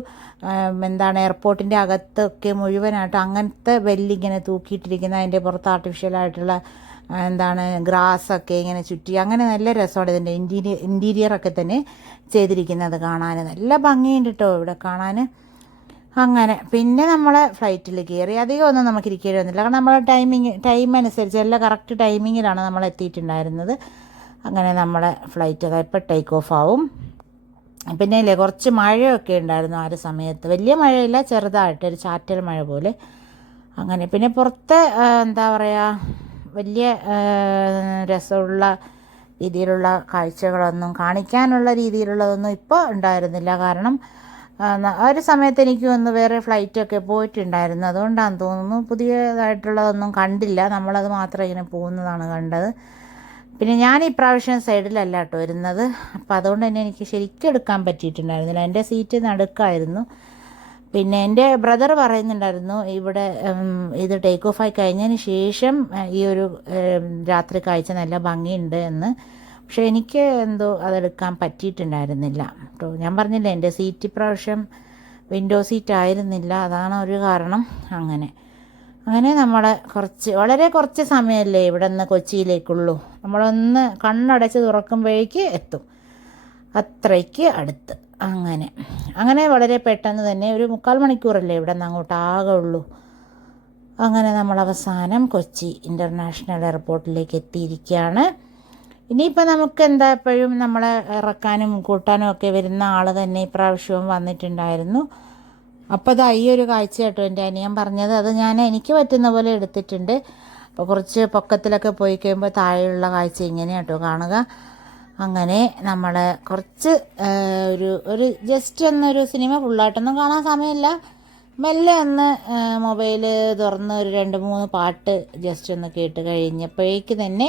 എയർപോർട്ടിൻ്റെ അകത്തൊക്കെ മുഴുവനായിട്ട് അങ്ങനത്തെ ബെല്ലിങ്ങനെ തൂക്കിയിട്ടിരിക്കുന്ന, അതിൻ്റെ പുറത്ത് ആർട്ടിഫിഷ്യലായിട്ടുള്ള ഗ്രാസൊക്കെ ഇങ്ങനെ ചുറ്റി, അങ്ങനെ നല്ല രസമാണ് ഇതിൻ്റെ ഇൻറ്റീരിയറൊക്കെ തന്നെ ചെയ്തിരിക്കുന്നത് കാണാൻ. നല്ല ഭംഗിയുണ്ട് കേട്ടോ ഇവിടെ കാണാൻ. അങ്ങനെ പിന്നെ നമ്മൾ ഫ്ലൈറ്റിൽ കയറി. അധികം ഒന്നും നമുക്ക് ഇരിക്കേണ്ടി വന്നില്ല, കാരണം നമ്മളെ ടൈം അനുസരിച്ച് എല്ലാം കറക്റ്റ് ടൈമിങ്ങിലാണ് നമ്മൾ എത്തിയിട്ടുണ്ടായിരുന്നത്. അങ്ങനെ നമ്മളെ ഫ്ലൈറ്റ് ഇപ്പോൾ ടേക്ക് ഓഫ് ആവും. പിന്നെ ഇല്ലേ കുറച്ച് മഴയൊക്കെ ഉണ്ടായിരുന്നു ആ ഒരു സമയത്ത്, വലിയ മഴയില്ല, ചെറുതായിട്ട് ഒരു ചാറ്റൽ മഴ പോലെ. അങ്ങനെ പിന്നെ പുറത്ത് എന്താ പറയുക, വലിയ രസമുള്ള രീതിയിലുള്ള കാഴ്ചകളൊന്നും കാണിക്കാനുള്ള രീതിയിലുള്ളതൊന്നും ഇപ്പോൾ ഉണ്ടായിരുന്നില്ല. കാരണം ആ ഒരു സമയത്ത് എനിക്ക് ഒന്ന് വേറെ ഫ്ലൈറ്റൊക്കെ പോയിട്ടുണ്ടായിരുന്നു, അതുകൊണ്ടാണെന്ന് തോന്നുന്നു പുതിയതായിട്ടുള്ളതൊന്നും കണ്ടില്ല. നമ്മളത് മാത്രം ഇങ്ങനെ പോകുന്നതാണ് കണ്ടത്. പിന്നെ ഞാൻ ഇപ്രാവശ്യം സൈഡിലല്ല കേട്ടോ വരുന്നത്, അപ്പോൾ അതുകൊണ്ട് തന്നെ എനിക്ക് ശരിക്കും എടുക്കാൻ പറ്റിയിട്ടുണ്ടായിരുന്നില്ല. എൻ്റെ സീറ്റ് നടുക്കായിരുന്നു. പിന്നെ എൻ്റെ ബ്രദർ പറയുന്നുണ്ടായിരുന്നു ഇവിടെ ഇത് ടേക്ക് ഓഫ് ആയി കഴിഞ്ഞതിന് ശേഷം ഈ ഒരു രാത്രി കാഴ്ച നല്ല ഭംഗിയുണ്ട് എന്ന്. പക്ഷേ എനിക്ക് എന്തോ അതെടുക്കാൻ പറ്റിയിട്ടുണ്ടായിരുന്നില്ല കേട്ടോ. ഞാൻ പറഞ്ഞില്ലേ എൻ്റെ സീറ്റ് ഇപ്രാവശ്യം വിൻഡോ സീറ്റ് ആയിരുന്നില്ല, അതാണ് ഒരു കാരണം. അങ്ങനെ നമ്മൾ വളരെ കുറച്ച് സമയമല്ലേ ഇവിടെ നിന്ന് കൊച്ചിയിലേക്കുള്ളൂ. നമ്മളൊന്ന് കണ്ണടച്ച് തുറക്കുമ്പോഴേക്ക് എത്തും, അത്രയ്ക്ക് അടുത്ത്. അങ്ങനെ വളരെ പെട്ടെന്ന് തന്നെ ഒരു 3/4 മണിക്കൂറല്ലേ ഇവിടെ നിന്ന് അങ്ങോട്ട് ആകെ ഉള്ളൂ. അങ്ങനെ നമ്മൾ അവസാനം കൊച്ചി ഇൻ്റർനാഷണൽ എയർപോർട്ടിലേക്ക് എത്തിയിരിക്കുകയാണ്. ഇനിയിപ്പോൾ നമുക്ക് എപ്പോഴും നമ്മളെ ഇറക്കാനും കൂട്ടാനും ഒക്കെ വരുന്ന ആൾ തന്നെ ഇപ്രാവശ്യവും വന്നിട്ടുണ്ടായിരുന്നു. അപ്പോൾ അത് ഈ ഒരു കാഴ്ച കേട്ടോ എൻ്റെ അനിയൻ പറഞ്ഞത്, അത് എനിക്ക് പറ്റുന്ന പോലെ എടുത്തിട്ടുണ്ട്. അപ്പോൾ കുറച്ച് പൊക്കത്തിലൊക്കെ പോയി കഴിയുമ്പോൾ താഴെയുള്ള കാഴ്ച ഇങ്ങനെ കേട്ടോ കാണുക. അങ്ങനെ നമ്മൾ കുറച്ച് ഒരു ജസ്റ്റ് ഒന്നൊരു സിനിമ ഫുള്ളായിട്ടൊന്നും കാണാൻ സമയമില്ല, മെല്ലെ ഒന്ന് മൊബൈൽ തുറന്ന് ഒരു 2-3 പാട്ട് ജസ്റ്റ് ഒന്ന് കേട്ട് കഴിഞ്ഞപ്പോഴേക്ക് തന്നെ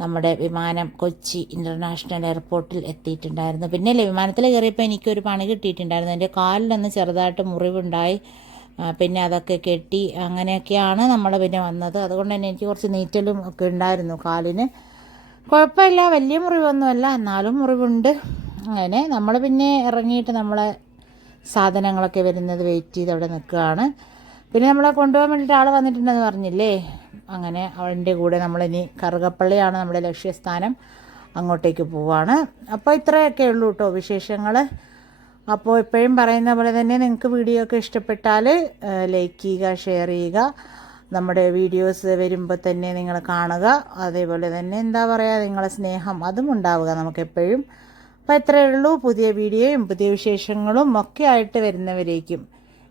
നമ്മുടെ വിമാനം കൊച്ചി ഇൻ്റർനാഷണൽ എയർപോർട്ടിൽ എത്തിയിട്ടുണ്ടായിരുന്നു. പിന്നെ വിമാനത്തിൽ കയറിയപ്പോൾ എനിക്കൊരു പണി കിട്ടിയിട്ടുണ്ടായിരുന്നു. എൻ്റെ കാലിലൊന്ന് ചെറുതായിട്ട് മുറിവുണ്ടായി, പിന്നെ അതൊക്കെ കെട്ടി അങ്ങനെയൊക്കെയാണ് നമ്മൾ പിന്നെ വന്നത്. അതുകൊണ്ട് തന്നെ എനിക്ക് കുറച്ച് നീറ്റലും ഒക്കെ ഉണ്ടായിരുന്നു കാലിന്. കുഴപ്പമില്ല, വലിയ മുറിവൊന്നുമല്ല, എന്നാലും മുറിവുണ്ട്. അങ്ങനെ നമ്മൾ പിന്നെ ഇറങ്ങിയിട്ട് നമ്മളെ സാധനങ്ങളൊക്കെ വരുന്നത് വെയിറ്റ് ചെയ്ത് അവിടെ നിൽക്കുകയാണ്. പിന്നെ നമ്മളെ കൊണ്ടുപോകാൻ വേണ്ടിയിട്ട് ആൾ വന്നിട്ടുണ്ടെന്ന് പറഞ്ഞില്ലേ, അങ്ങനെ അവൻ്റെ കൂടെ നമ്മളിനി കറുകപ്പള്ളിയാണ് നമ്മുടെ ലക്ഷ്യസ്ഥാനം, അങ്ങോട്ടേക്ക് പോവാണ്. അപ്പോൾ ഇത്രയൊക്കെ ഉള്ളൂ കേട്ടോ വിശേഷങ്ങൾ. അപ്പോൾ എപ്പോഴും പറയുന്ന പോലെ തന്നെ നിങ്ങൾക്ക് വീഡിയോ ഒക്കെ ഇഷ്ടപ്പെട്ടാൽ ലൈക്ക് ചെയ്യുക, ഷെയർ ചെയ്യുക. നമ്മുടെ വീഡിയോസ് വരുമ്പോൾ തന്നെ നിങ്ങൾ കാണുക. അതേപോലെ തന്നെ നിങ്ങളെ സ്നേഹം അതും ഉണ്ടാവുക നമുക്കെപ്പോഴും. അപ്പോൾ ഇത്രയേ ഉള്ളൂ. പുതിയ വീഡിയോയും പുതിയ വിശേഷങ്ങളും ഒക്കെ ആയിട്ട് വരുന്നവരേക്കും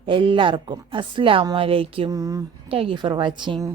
എല്ലാവർക്കും അസ്സലാമു അലൈക്കും. Thank you for watching.